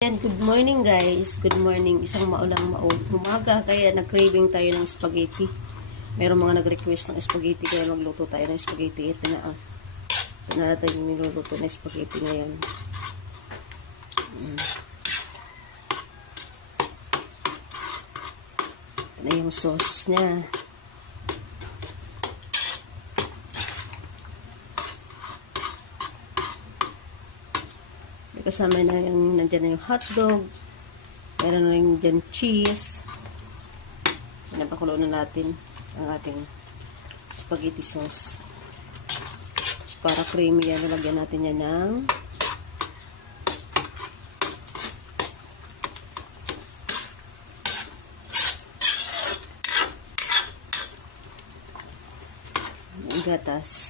Yan, good morning guys. Good morning. Isang maulang umaga kaya nag-craving tayo ng spaghetti. Meron mga nag-request ng spaghetti kaya magluto tayo ng spaghetti. Ito na ito na natin yung niluluto na spaghetti ngayon. Ito na yung sauce niya. Kasama na yung nandyan na yung hotdog. Meron na yung dyan cheese. Pinapakulo na natin ang ating spaghetti sauce. Para creamy yan, nalagyan natin yan ng gatas.